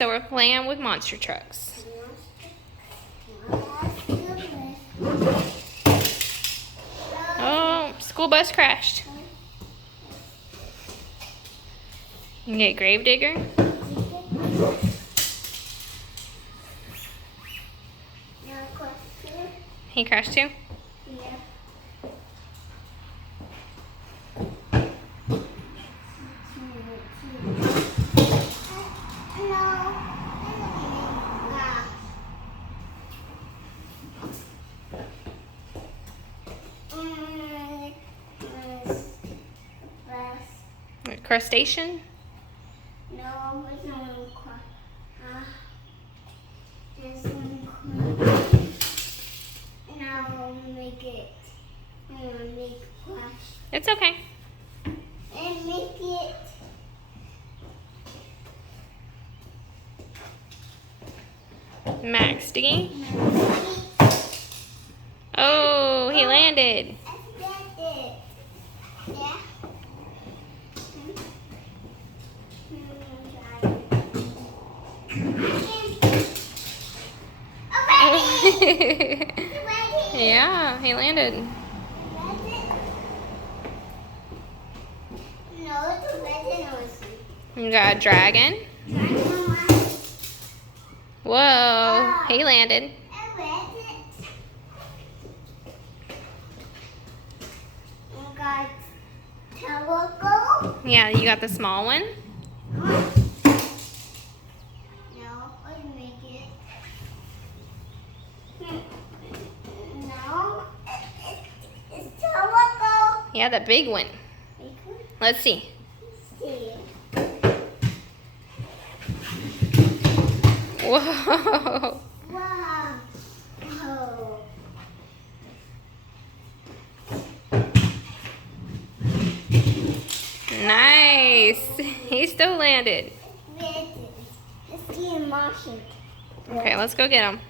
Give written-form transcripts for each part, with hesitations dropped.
So we're playing with monster trucks. Oh, school bus crashed. You get Gravedigger. He crashed too? Crustacean? No, it's not this one. Now make it. Make flash. It's okay. And make it. Max Diggy. Oh, he landed. Yeah. Yeah, he landed. No, it's a red. You got a dragon. Whoa, he landed. Yeah, you got the small one. No, I make it. No, it's Teleco. Yeah, the big one. Let's see. Whoa. Wow. Oh. Nice. He still landed. Let's see Martian. Okay, let's go get him.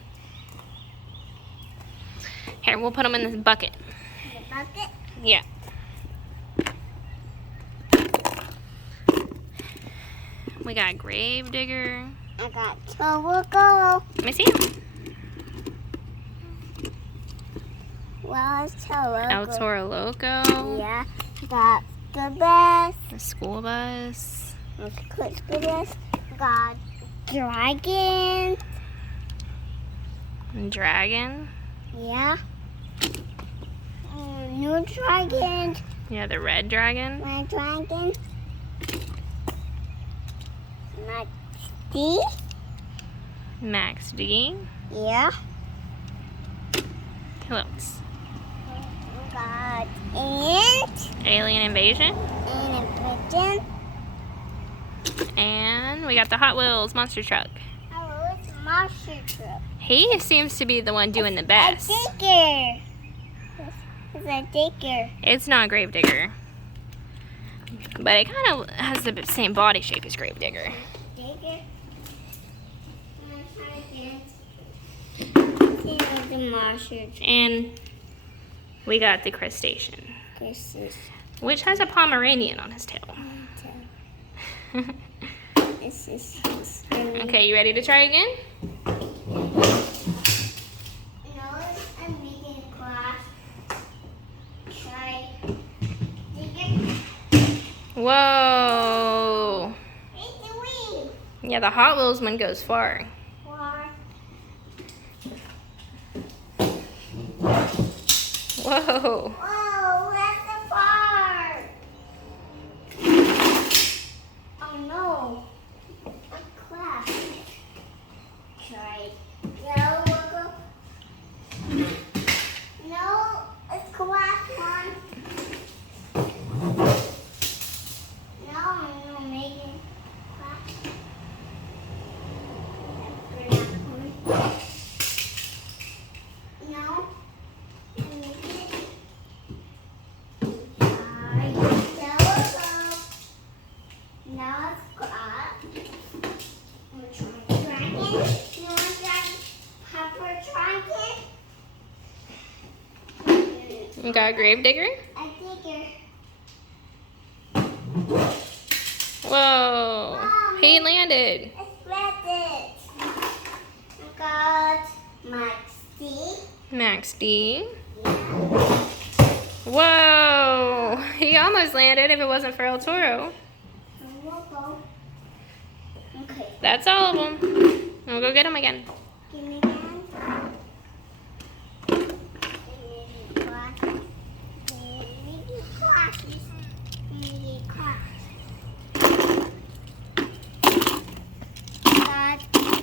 Here, we'll put him in this bucket. The bucket? Yeah. We got Gravedigger. I got Teleco. Let me see him. Well, it's Teleco. El Toro Loco. Yeah. Got the best. The school bus. The best. Got dragon. Dragon. Yeah. New dragon. Yeah, the red dragon. My dragon. My D. Max D. Yeah. Who else? Got ant. Alien Invasion. And a pigeon. And we got the Hot Wheels monster truck. Oh, it's a monster truck. He seems to be the one doing the A best. digger. It's a digger. It's not Gravedigger. But it kind of has the same body shape as Gravedigger. Digger. The monster truck. And we got the Crustacean, This is. which has a Pomeranian on his tail. This is. Okay, you ready to try again? No, I'm making a class. Try. Digger. Whoa. It's the wing. Yeah, the Hot Wheels one goes far. Whoa. Whoa, that's the part. Oh no. A class. Try. No, look. No, it's class one. No, I'm not making class. No. You got a Gravedigger? Whoa. He landed. It's red. Max D. Yeah. Whoa! He almost landed if it wasn't for El Toro. Logo. Okay. That's all of them. We'll go get them again. Give me again. Give me glasses. Give me glasses. Got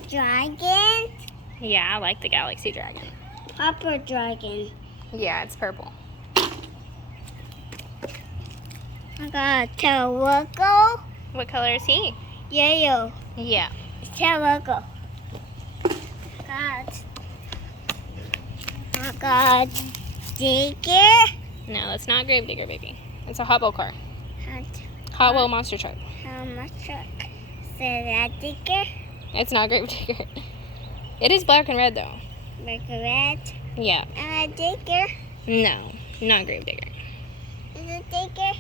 dragon. Yeah, I like the Galaxy Dragon. Purple dragon. Yeah, it's purple. I got Teleco. What color is he? Yellow. Yeah. Teleco. I got Digger. No, that's not Gravedigger, baby. It's a Hot Wheel car. And Hot Wheel monster truck. how much truck? So that Digger. It's not Gravedigger. It is black and red, though. Like a red. Yeah. And a Digger. No, not Gravedigger. Is it Digger?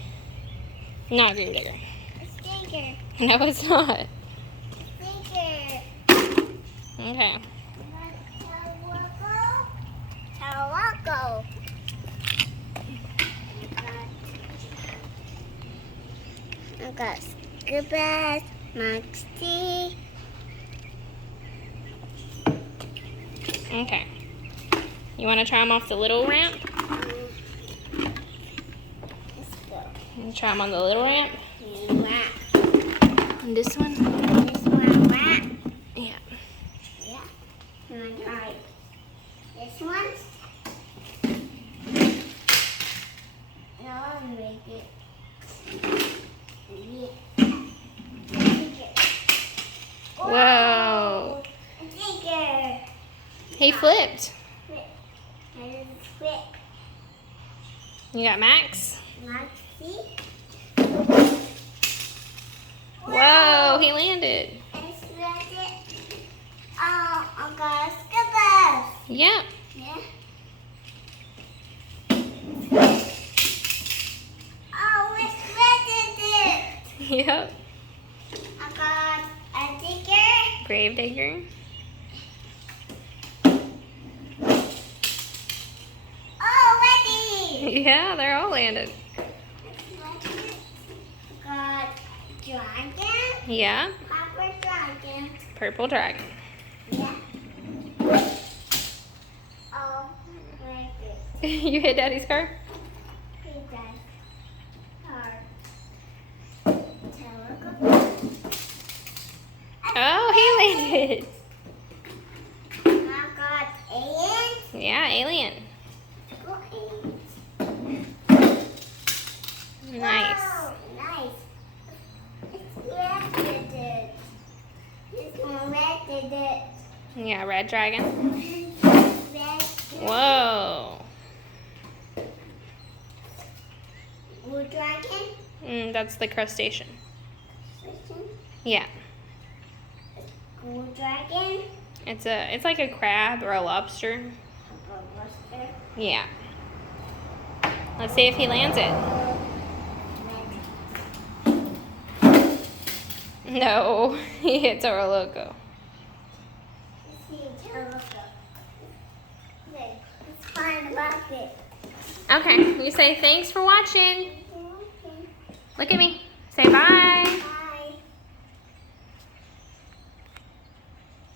Not Gravedigger. It's Digger. No, it's not. Digger. Okay. Teleco. Teleco. I got Scuba, Max D. Okay. You want to try them off the little ramp? Let's go. You try them on the little ramp. Wrap. And this one? This one wrap. Yeah. Yeah. And I got this one. Now I'll make it. Yeah. Whoa. A digger. He flipped. And flip. You got Max? Maxi. Whoa, he landed. And spread it. Oh, I got Scuba. Yep. Yeah. Oh, we shredded it. Yep. I got a digger. Gravedigger. Oh, ready. Yeah, they're all landed. Got dragon. Yeah. Purple dragon. Purple dragon. Yeah. Oh, like it. You hit Daddy's car? He does. Hard. Teleco. Oh, he landed. I got alien. Yeah, alien. Go alien. Nice. Wow, nice. It's red did it. This one red did it. Yeah, red dragon. Red. Whoa. Blue dragon. That's the crustacean. Listen. Yeah. Blue dragon. It's like a crab or a lobster. Purple luster. Yeah. Let's see if he lands it. Red. No, he hit Toro Loco. Let's see. Teleco. Okay, let's find about it. Okay, you say thanks for watching. Okay. Look at me. Say bye. Bye.